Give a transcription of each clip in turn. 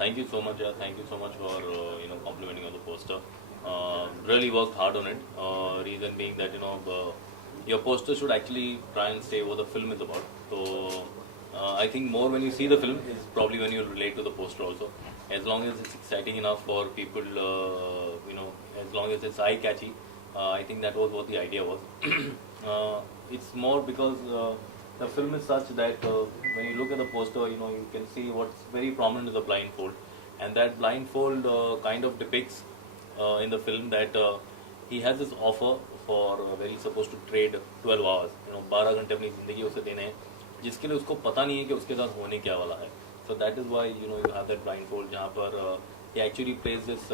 Thank you so much. Yeah, thank you so much for complimenting on the poster. Really worked hard on it. Reason being that your poster should actually try and say what the film is about. So I think more when you see the film is probably when you relate to the poster also. As long as it's exciting enough for people, as long as it's eye catchy, I think that was what the idea was. It's more because the film is such that when you look at the poster, you can see what's very prominent is the blindfold, and that blindfold kind of depicts in the film that he has this offer for where he's supposed to trade 12 hours, 12 घंटे अपनी ज़िंदगी उसे देने हैं, जिसके लिए उसको पता नहीं है कि उसके साथ होने क्या वाला है. So that is why you have that blindfold जहाँ पर he actually plays this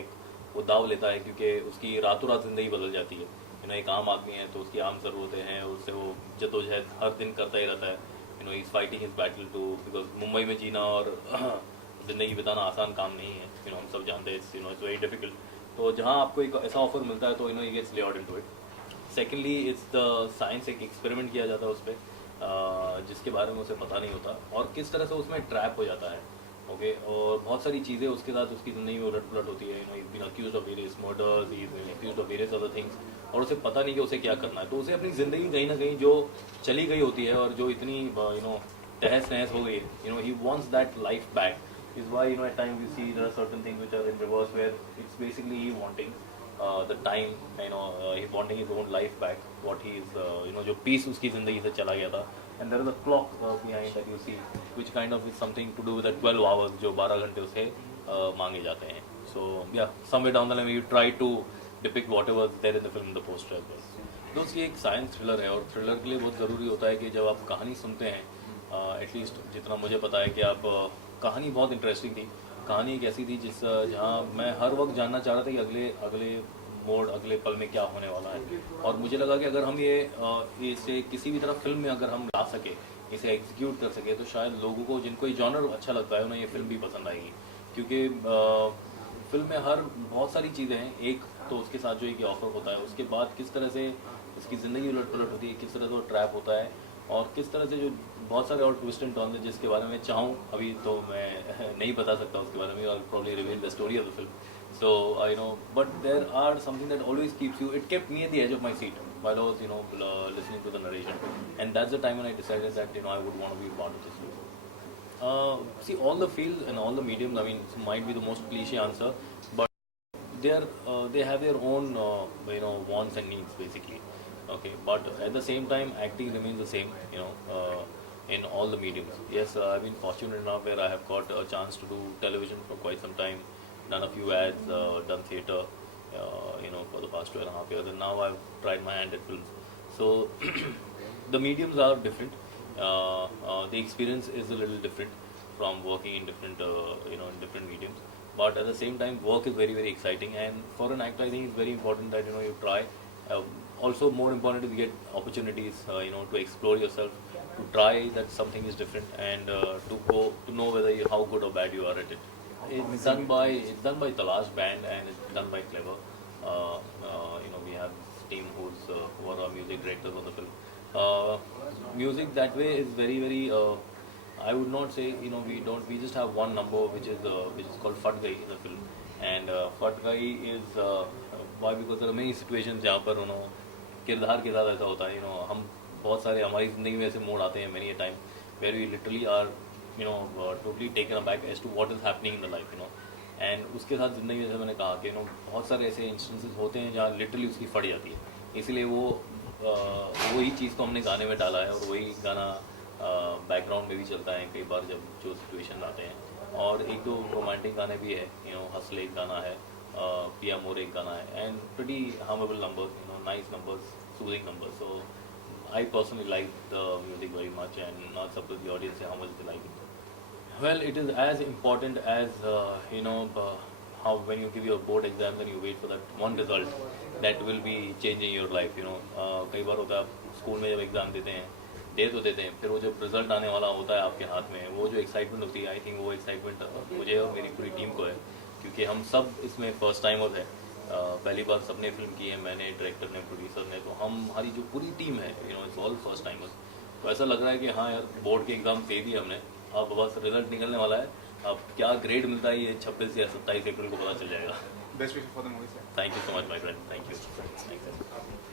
एक वो दाव लेता है क्योंकि उसकी रातों रात ज़िंदगी बदल जाती है. एक आम आदमी है तो उसकी आम ज़रूरतें हैं, उससे वो जद्दोजहद हर दिन करता ही रहता है. Is fighting his battle too, because Mumbai में जीना और ज़िंदगी बिताना आसान काम नहीं है. हम सब जानते हैं इट्स वेरी डिफिकल्ट. तो जहाँ आपको एक ऐसा ऑफर मिलता है तो ही gets layout into it. Secondly it's the science, एक एक्सपेरिमेंट किया जाता है उस पर जिसके बारे में उसे पता नहीं होता और किस तरह से उसमें ट्रैप हो जाता है. ओके और बहुत सारी चीज़ें उसके साथ उसकी ज़िंदगी में उलट पुलट होती है. Is been accused of various murders, is been accused of various other things, और उसे पता नहीं कि उसे क्या करना है. तो उसे अपनी ज़िंदगी कहीं ना कहीं जो चली गई होती है और जो इतनी तहस नहस हो गई है, he wants that life back. Is why at time we see there are certain things which are in reverse where it's basically he wanting the time, he wanting his own life back, what he is जो peace उसकी ज़िंदगी से चला गया था. And there is a clock behind that you see, which kind of is something to do with the 12 hours जो 12 घंटे उसे मांगे जाते हैं. So yeah, somewhere down the line you try to depict whatever is there in the film, the poster as well. दोस्त ये एक science thriller है और थ्रिलर के लिए बहुत ज़रूरी होता है कि जब आप कहानी सुनते हैं, एटलीस्ट जितना मुझे पता है कि आप कहानी बहुत इंटरेस्टिंग थी. कहानी एक ऐसी थी जहाँ मैं हर वक्त जानना चाह रहा था कि अगले मोड अगले पल में क्या होने वाला है. और मुझे लगा कि अगर हम इसे किसी भी तरह फिल्म में अगर हम ला सके, इसे एग्जीक्यूट कर सके, तो शायद लोगों को जिनको ये जॉनर अच्छा लगता है उन्हें ये फिल्म भी पसंद आएगी. क्योंकि फिल्म में बहुत सारी चीज़ें हैं. एक तो उसके साथ जो एक ऑफर होता है, उसके बाद किस तरह से उसकी ज़िंदगी उलट पुलट होती है, किस तरह से वो ट्रैप होता है, और किस तरह से जो बहुत सारे और ट्विस्ट एंड टर्न्स हैं जिसके बारे में चाहूँ अभी तो मैं नहीं बता सकता उसके बारे में. और probably reveal the story of the film. So I know, but there are something that always keeps you. It kept me at the edge of my seat while I was, listening to the narration, and that's the time when I decided that I would want to be part of this film. See, all the fields and all the mediums. I mean, it might be the most cliche answer, but they have their own wants and needs basically. Okay, but at the same time, acting remains the same. In all the mediums. Yes, I've been fortunate enough where I have got a chance to do television for quite some time. Done a few ads, done theatre, for the past 2.5 years, and now I've tried my hand at films. So the mediums are different. The experience is a little different from working in different, in different mediums. But at the same time, work is very, very exciting, and for an actor, I think it's very important that you try. Also, more important is to get opportunities, to explore yourself, to try that something is different, and to know whether how good or bad you are at it. It's done by Talash Band, and it's done by Clever. We have this team who are our music directors on the film. Music that way is very, very. I would not say we just have one number which is called Fat Gayi in the film, and Fat Gayi is why, because there are many situations जहाँ पर किरदार के साथ ऐसा होता है. हम बहुत सारे हमारी ज़िंदगी में ऐसे मोड़ आते हैं many a time where we literally are totally taken aback as to what is happening in the life, and उसके साथ ज़िंदगी में जैसे मैंने कहा कि बहुत सारे ऐसे इंस्टेंसेस होते हैं जहाँ लिटरली उसकी फट जाती है. इसलिए वही चीज़ को हमने गाने में डाला है, और वही गाना बैकग्राउंड में भी चलता है कई बार जब जो सिचुएशन आते हैं. और एक दो रोमांटिक गाने भी है, हंसले एक गाना है, पिया मोर एक गाना है, and pretty humble numbers, nice numbers, soothing numbers. So I personally like the music very much, and not up to the audience how much they like it. Well, it is as important as how when you give your board exams and you wait for that one result that will be changing your life. कई बार होता है आप स्कूल में जब एग्ज़ाम देते हैं, तो देते हैं, फिर वो जब रिजल्ट आने वाला होता है आपके हाथ में, वो जो एक्साइटमेंट होती है, आई थिंक वो एक्साइटमेंट मुझे और मेरी पूरी टीम को है, क्योंकि हम सब इसमें फर्स्ट टाइमर है. पहली बार सबने फिल्म की है, मैंने, डायरेक्टर ने, प्रोड्यूसर ने, तो हमारी जो पूरी टीम है, इट्स ऑल फर्स्ट टाइमर्स. तो ऐसा लग रहा है कि हाँ यार, बोर्ड के एग्ज़ाम दे दिए हमने, अब बस रिजल्ट निकलने वाला है, अब क्या ग्रेड मिलता है ये 26 या 27 अप्रैल को पता चल जाएगा. Best wishes for the movie, sir. Thank you so much, my friend. Thank you.